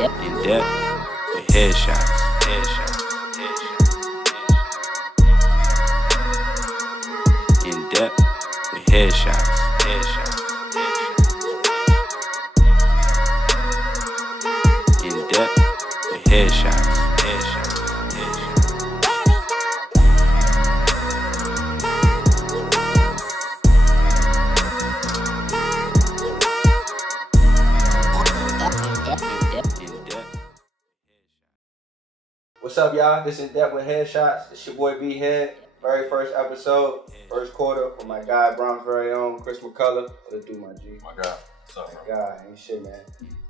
In depth with headshots. In depth with headshots. In depth with headshots. What's up, y'all? This is In Depth with Headshots. It's your boy BHed. Very first episode, first quarter with my guy, Brom's very own, Chris McCullough. What it do, my G? My God. What's up, my God, ain't shit, man.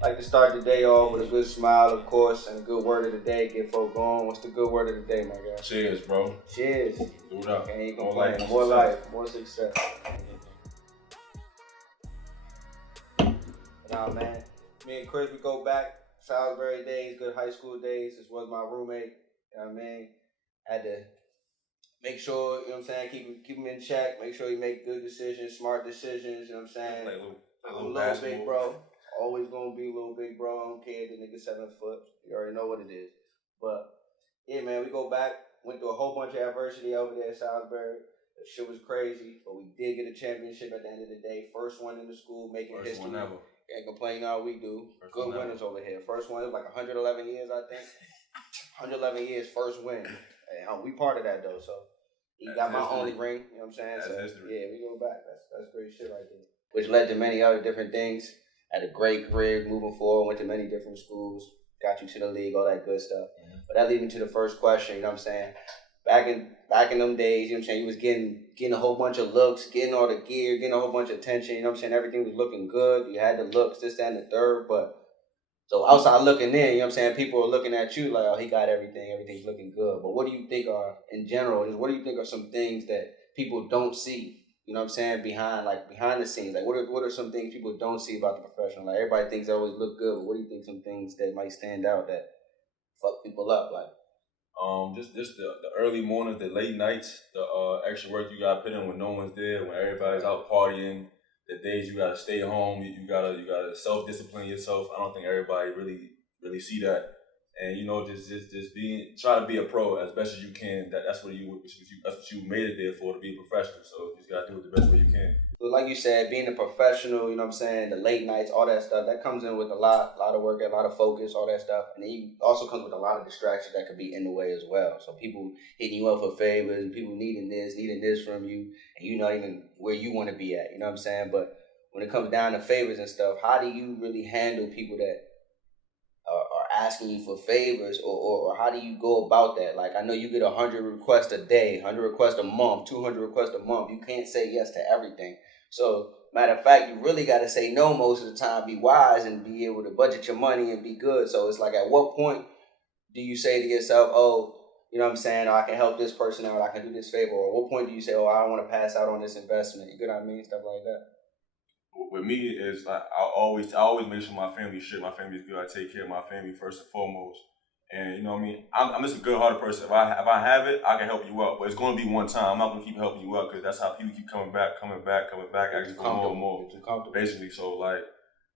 Like to start the day off with a good smile, of course, and a good word of the day. Get folk going. What's the good word of the day, my guy? Cheers, bro. Cheers. Do it up. Ain't complaining. More life, more success. Nah, man. Me and Chris, we go back. Salisbury days, good high school days. This was my roommate. You know what I mean? Had to make sure, you know what I'm saying, keep him in check, make sure he make good decisions, smart decisions, you know what I'm saying? Like I'm a little big bro. Always gonna be a little big bro. I don't care if the nigga 7 foot. You already know what it is. But yeah, man, we go back, went through a whole bunch of adversity over there at Salisbury. The shit was crazy, but we did get a championship at the end of the day. First one in the school, making history. One ever. Can't complain all we do. First Good winners over here. First one was like 111 years, I think. 111 years, first win. And we part of that though, so he got my only ring, you know what I'm saying? That's so history. Yeah, we go back. That's great shit right there. Which led to many other different things. Had a great career moving forward, went to many different schools, got you to the league, all that good stuff. Mm-hmm. But that leads me to the first question, you know what I'm saying? Back in them days, you know what I'm saying, you was getting a whole bunch of looks, getting all the gear, getting a whole bunch of attention, you know what I'm saying? Everything was looking good. You had the looks, this, that, and the third, but so outside looking in, you know what I'm saying, people are looking at you like, oh, he got everything's looking good. But what do you think are, in general, what do you think are some things that people don't see, you know what I'm saying, behind the scenes? Like, what are some things people don't see about the professional? Like, everybody thinks they always look good, but what do you think some things that might stand out that fuck people up, like? Just the early mornings, the late nights, the extra work you gotta put in when no one's there, when everybody's out partying, the days you gotta stay home, you gotta self-discipline yourself. I don't think everybody really see that. And you know, just try to be a pro as best as you can. That's what you made it there for, to be a professional. So you just gotta do it the best way you can. Like you said, being a professional, you know what I'm saying, the late nights, all that stuff, that comes in with a lot of work, a lot of focus, all that stuff. And it also comes with a lot of distractions that could be in the way as well. So people hitting you up for favors, people needing this from you, and you're not even where you want to be at, you know what I'm saying? But when it comes down to favors and stuff, how do you really handle people that are asking you for favors, or how do you go about that? Like, I know you get 100 requests a day, 100 requests a month, 200 requests a month. You can't say yes to everything. So, matter of fact, you really got to say no most of the time, be wise, and be able to budget your money and be good. So it's like, at what point do you say to yourself, oh, you know what I'm saying, I can help this person out, I can do this favor? Or at what point do you say, oh, I don't want to pass out on this investment? You know what I mean? Stuff like that. With me, is like I always make sure my family's straight. My family's good. I take care of my family first and foremost. And you know what I mean? I'm just a good-hearted person. If I have it, I can help you out. But it's going to be one time. I'm not going to keep helping you out, because that's how people keep coming back, asking for more and more. Basically, so like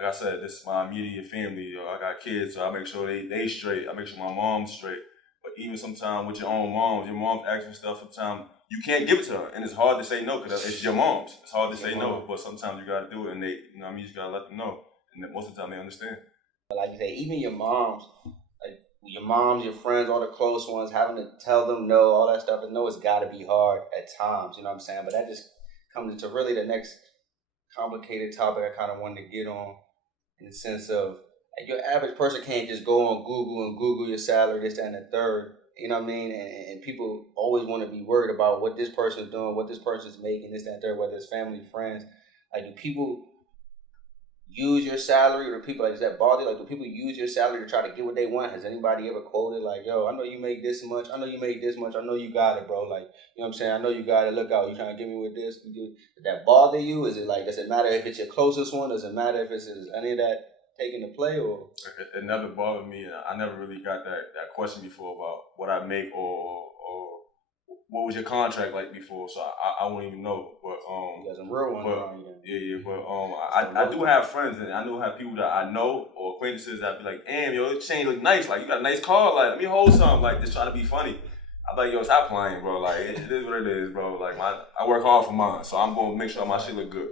I said, this is my immediate family. I got kids, so I make sure they straight. I make sure my mom's straight. But even sometimes with your own moms, your mom's asking stuff, sometimes you can't give it to her. And it's hard to say no, because it's your mom's. It's hard to say no, but sometimes you got to do it. And they, you know what I mean, you just got to let them know. And most of the time they understand. But like you say, even your moms, your friends, all the close ones, having to tell them no, all that stuff. I know it's got to be hard at times, you know what I'm saying? But that just comes into really the next complicated topic I kind of wanted to get on, in the sense of, like, your average person can't just go on Google your salary, this, that, and the third, you know what I mean? And people always want to be worried about what this person's doing, what this person's making, this, that, and third, whether it's family, friends. Like, do people use your salary, or do people, like, does that bother you? Like, do people use your salary to try to get what they want? Has anybody ever quoted, like, yo, I know you make this much, I know you make this much, I know you got it, bro, like, you know what I'm saying, I know you got it, look out, you trying to get me with this? Does that bother you? Is it like, does it matter if it's your closest one? Does it matter if it's any of that taking the play? Or it never bothered me. I never really got that question before about what I make or what was your contract like before? So I wouldn't even know. But You got some real ones around you. But I do have friends, and I do have people that I know or acquaintances that be like, damn, yo, this chain look nice. Like, you got a nice car. Like, let me hold something. Like, just trying to be funny. I'm like, yo, stop playing, bro. Like, it is what it is, bro. Like, I work hard for mine, so I'm gonna make sure my shit look good.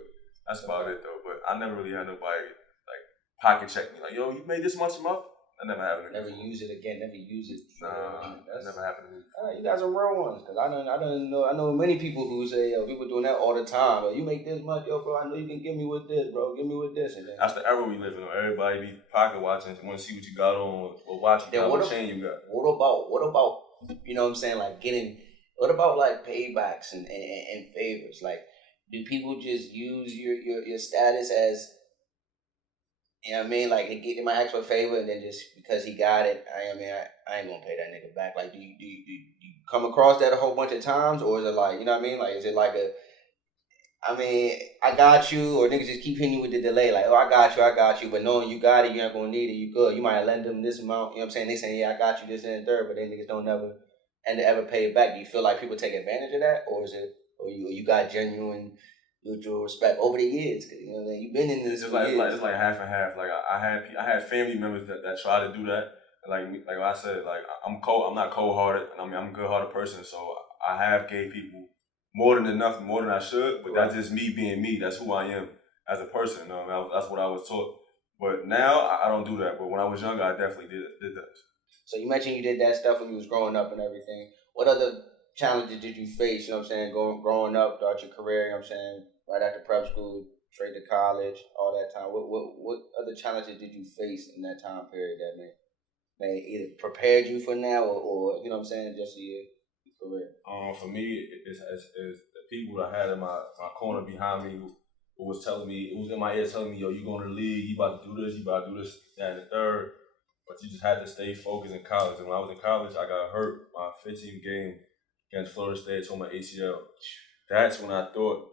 That's about it, though. But I never really had nobody like pocket check me. Like, yo, you made this much a month? That never happened. Never use it again. Never use it. Nah, that never happened to me. You guys are real ones, cause I know many people who say, yo, people doing that all the time. Yo, you make this much, yo, bro. I know you can give me with this, bro. Give me with this, and then that's the era we live in. Everybody be pocket watching, want to see what you got on, or watch what chain you got. What about you know what I'm saying? Like what about like paybacks and favors? Like, do people just use your status as, you know what I mean? Like, they might ask for a favor, and then just because he got it, I ain't gonna pay that nigga back. Like, do you come across that a whole bunch of times, or is it like, you know what I mean? Like, is it like I got you, or niggas just keep hitting you with the delay, like, oh, I got you, but knowing you got it, you're not gonna need it, you good. You might lend them this amount, you know what I'm saying? They saying, yeah, I got you this and third, but then niggas don't ever pay it back. Do you feel like people take advantage of that, or is it, or you got genuine mutual respect over the years? Cause, you know, you've been in this it's for years. It's like half and half. Like, I had family members that try to do that. Like I said, like, I'm not cold hearted. I'm a good hearted person. So I have gave people more than enough, more than I should. But that's just me being me. That's who I am as a person. You know what I mean? That's what I was taught. But now I don't do that. But when I was younger, I definitely did that. So you mentioned you did that stuff when you was growing up and everything. What other challenges did you face, you know what I'm saying, growing up throughout your career, you know what I'm saying, right after prep school, straight to college, all that time? What other challenges did you face in that time period that may either prepared you for now or you know what I'm saying, just your career? For me, it's the people that I had in my corner behind me who was telling me, it was in my ear telling me, yo, you going to the league, you about to do this, you about to do this, that, and the third. But you just had to stay focused in college. And when I was in college, I got hurt my 15th game against Florida State, tore my ACL. That's when I thought,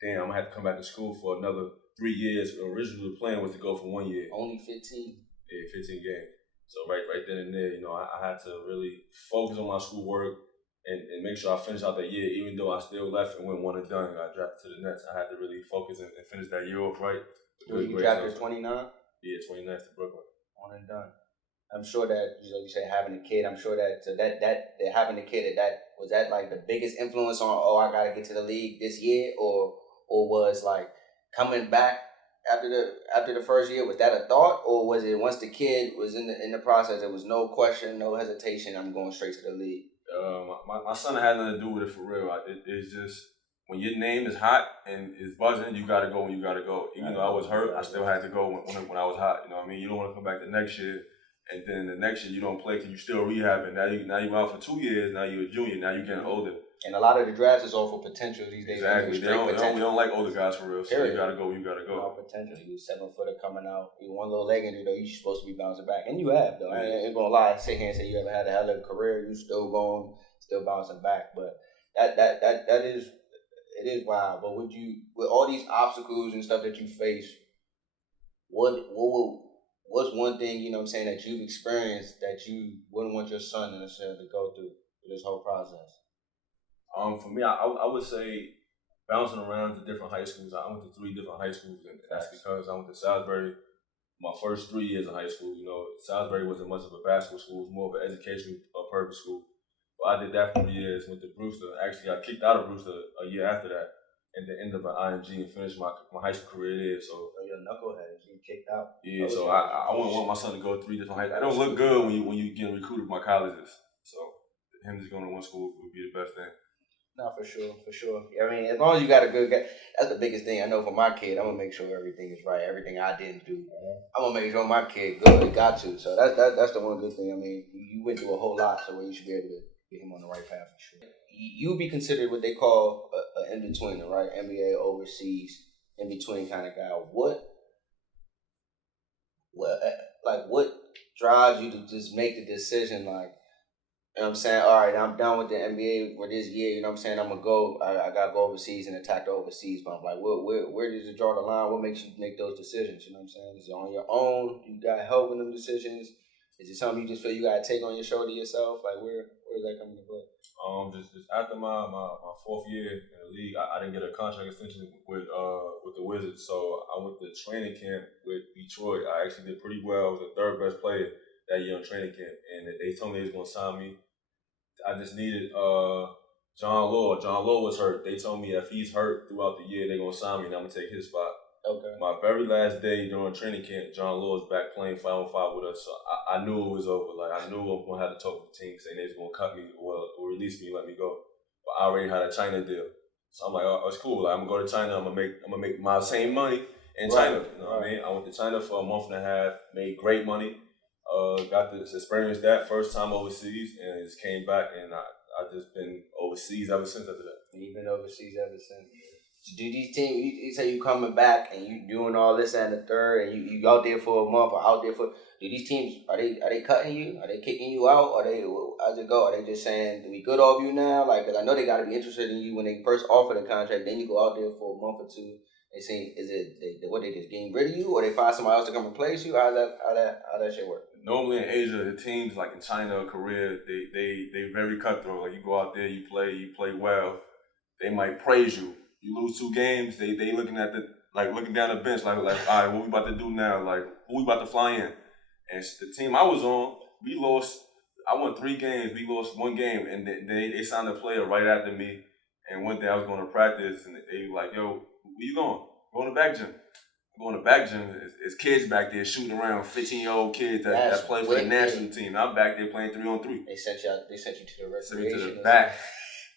damn, I'm going to have to come back to school for another 3 years. Originally, the plan was to go for 1 year. Only 15? Yeah, 15 games. So right then and there, you know, I had to really focus on my schoolwork and make sure I finished out that year, even though I still left and went one and done. I drafted to the Nets. I had to really focus and finish that year off right. You drafted 29? Yeah, 29 to Brooklyn. One and done. I'm sure that, like you said, having a kid, I'm sure that having a kid, was that like the biggest influence on, oh, I got to get to the league this year, or was like coming back after the first year, was that a thought, or was it once the kid was in the process, there was no question, no hesitation, I'm going straight to the league? My son had nothing to do with it for real. It's just, when your name is hot and is buzzing, you got to go when you got to go. Even though I was hurt, I still had to go when I was hot. You know what I mean? You don't want to come back the next year, and then the next year you don't play because you still rehabbing. Now you out for 2 years. Now you're a junior. Now you're getting older. And a lot of the drafts is all for potential these days. Exactly. We don't like older guys for real. So you gotta go. You gotta go. Potential. You 7-footer coming out. You one little leg injury though. You're supposed to be bouncing back, and you have though. I ain't gonna lie. Sit here and say you ever had a hell of a career. You still going, still bouncing back. But that is, it is wild. But with all these obstacles and stuff that you face, what's one thing, you know what I'm saying, that you've experienced that you wouldn't want your son necessarily to go through this whole process? For me, I would say bouncing around to different high schools. I went to 3 different high schools, and that's because I went to Salisbury my first 3 years of high school. You know, Salisbury wasn't much of a basketball school; it was more of an educational purpose school. But I did that for 3 years. Went to Brewster. Actually, got kicked out of Brewster a year after that, and the end of an IMG and finished my high school career there. So you're a knucklehead. You kicked out. Yeah, so I wouldn't want my son to go 3 different high schools. It don't look good when you getting recruited by colleges. So him just going to one school would be the best thing. No, for sure. I mean, as long as you got a good guy, that's the biggest thing. I know for my kid, I'm gonna make sure everything is right. Everything I didn't do, I'm gonna make sure my kid good. He got to. So that's the one good thing. I mean, you went through a whole lot, so you should be able to get him on the right path for sure. You be considered what they call an in-betweener, right? NBA, overseas, in-between kind of guy. What drives you to just make the decision, like, you know what I'm saying, all right, I'm done with the NBA for this year, you know what I'm saying, I'm going to go, I got to go overseas and attack the overseas bump. Like, where does it draw the line? What makes you make those decisions, you know what I'm saying? Is it on your own? You got help in them decisions? Is it something you just feel you gotta take on your shoulder yourself? Like where is that coming to play? Just after my 4th year in the league, I didn't get a contract extension with the Wizards, so I went to training camp with Detroit. I actually did pretty well. I was the 3rd best player that year in training camp, and they told me they was gonna sign me. I just needed John Law. John Law was hurt. They told me if he's hurt throughout the year, they're gonna sign me, and I'm gonna take his spot. Okay. My very last day during training camp, John Law was back playing 5-on-5 with us, so I knew it was over. Like, I knew I was going to have to talk to the team saying they was going to cut me or release me and let me go. But I already had a China deal. So I'm like, oh, it's cool. Like, I'm going to go to China. I'm going to make my same money in China. You know what I mean? I went to China for a month and a half, made great money, got to experience that first time overseas, and just came back, and I've just been overseas ever since after that. You've been overseas ever since. Do these teams, you say you coming back and you doing all this and the third, and you out there for a month or out there for, do these teams, are they cutting you? Are they kicking you out? How's it go? Are they just saying, do we good off you now? Like, cause I know they got to be interested in you when they first offer the contract, then you go out there for a month or two. They say, they just getting rid of you, or they find somebody else to come replace you? How that shit work? Normally in Asia, the teams like in China or Korea, they very cutthroat. Like, you go out there, you play well, they might praise you. You lose 2 games, they looking at looking down the bench like, all right, what we about to do now? Like, who we about to fly in? And the team I was on, we lost. I won 3 games, we lost 1 game, and they signed a player right after me. And one day I was going to practice, and they were like, "Yo, where you going? Going to back gym." I'm going to back gym. It's kids back there shooting around, 15-year-old kids that play for the national team. I'm back there playing 3-on-3. They sent you to the recreation. Sent me to the back,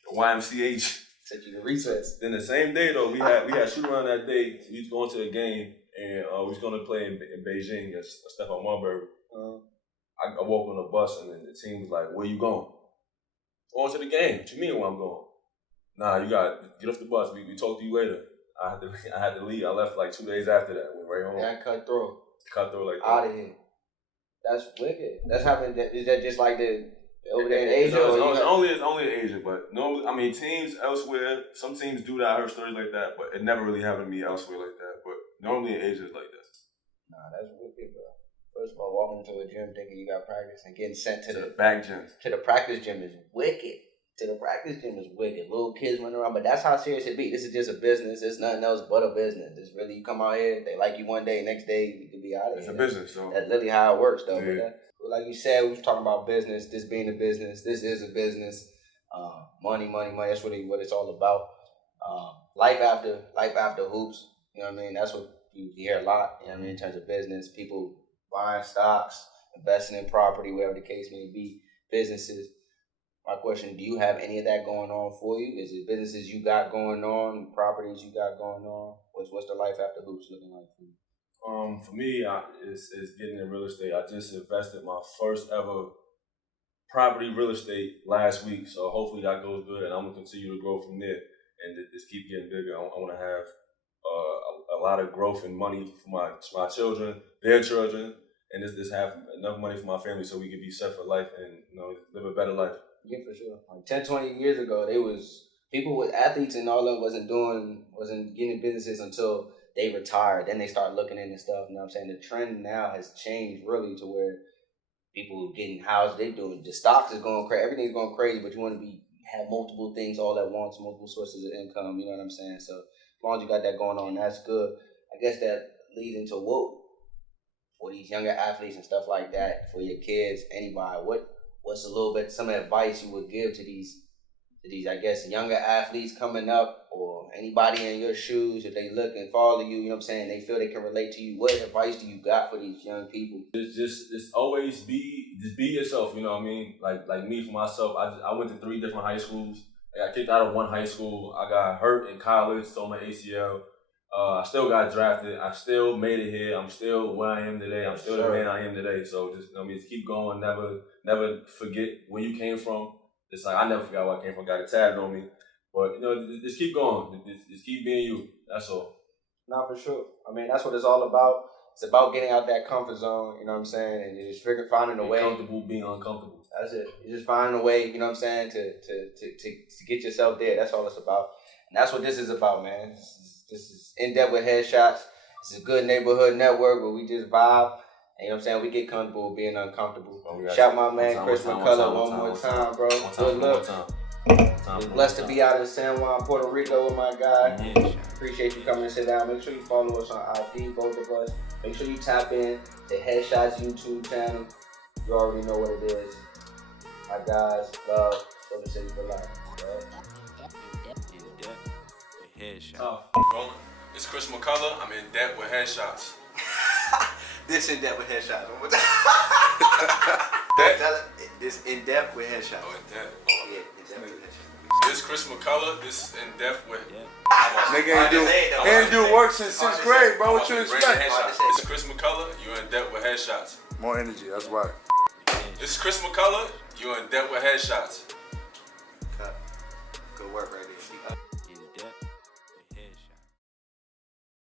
the YMCA. Sent you to recess. Then the same day though, we had shoot around that day. We was going to a game, and we was going to play in Beijing at Stephon Marbury. I walked on the bus, and then the team was like, "Where you going?" "Going to the game." "What you mean where I'm going?" "Nah, you got to get off the bus. We talk to you later." I had to leave. I left like 2 days after that. Went right home. Yeah, cutthroat like that. Out of here. That's wicked. That's happening. Is that just like over there in Asia? It's only in Asia, but no. I mean, teams elsewhere, some teams do that. I heard stories like that, but it never really happened to me elsewhere like that. But normally in Asia, it's like that. Nah, that's wicked, bro. First of all, walking into a gym thinking you got practice and getting sent to the back gym. To the practice gym is wicked. Little kids running around, but that's how serious it be. This is just a business. It's nothing else but a business. It's really, you come out here, they like you one day, next day you could be out of here. It's a business, so that's literally how it works, though. Yeah. But like you said, we was talking about business. This being a business, this is a business. Money. That's really what it's all about. Life after hoops. You know what I mean? That's what you hear a lot. You know what I mean? In terms of business, people buying stocks, investing in property, whatever the case may be. Businesses. My question, do you have any of that going on for you? Is it businesses you got going on, properties you got going on? What's the life after hoops looking like for you? For me, it's getting in real estate. I just invested my first ever property real estate last week, so hopefully that goes good, and I'm gonna continue to grow from there and just keep getting bigger. I want to have a lot of growth and money for my children, their children, and just have enough money for my family so we can be set for life and live a better life. Yeah, for sure. Like 10, 20 years ago, they was people with athletes and all that wasn't getting businesses until they retired. Then they start looking into stuff. You know what I'm saying? The trend now has changed really to where people getting houses. They doing the stocks is going crazy. Everything's going crazy, but you want to have multiple things all at once, multiple sources of income. You know what I'm saying? So as long as you got that going on, that's good. I guess that leads into what for these younger athletes and stuff like that, for your kids, anybody. What's a little bit some advice you would give to these I guess younger athletes coming up, or anybody in your shoes if they look and follow you, you know what I'm saying, they feel they can relate to you? What advice do you got for these young people? Just always be yourself, you know what I mean? Like me for myself, I went to 3 different high schools. I got kicked out of one high school. I got hurt in college, tore my ACL. I still got drafted. I still made it here. I'm still where I am today. I'm still the man I am today. So just keep going. Never forget where you came from. It's like I never forgot where I came from. Got it tatted on me. But just keep going. Just keep being you. That's all. Nah, for sure. I mean, that's what it's all about. It's about getting out that comfort zone. You know what I'm saying? And you just finding a way. Comfortable being uncomfortable. That's it. You're just finding a way. You know what I'm saying? To get yourself there. That's all it's about. And that's what this is about, man. This is In Depth with Hed.Shotz. It's a good neighborhood network where we just vibe. And you know what I'm saying? We get comfortable with being uncomfortable. Oh, Shout my man Chris McCullough one more time, bro. Good luck. We're blessed to be out in San Juan, Puerto Rico with my guy. Appreciate you coming to sit down. Make sure you follow us on IG, both of us. Make sure you tap in to Hed.Shotz YouTube channel. You already know what it is. My guys, love, from the city for life. In depth with Hed.Shotz. Rolling. It's Chris McCullough. I'm in debt with Hed.Shotz. This in depth with Hed.Shotz. This in depth with Hed.Shotz. Oh, in debt. Yeah, in depth with Hed.Shotz. This Chris McCullough. This in depth with. Nigga ain't do work since 6th grade, bro. What you expect? It's Chris McCullough. You in debt with Hed.Shotz. More energy, that's why. This is Chris McCullough. You in debt with Hed.Shotz. Cut. Good work right there.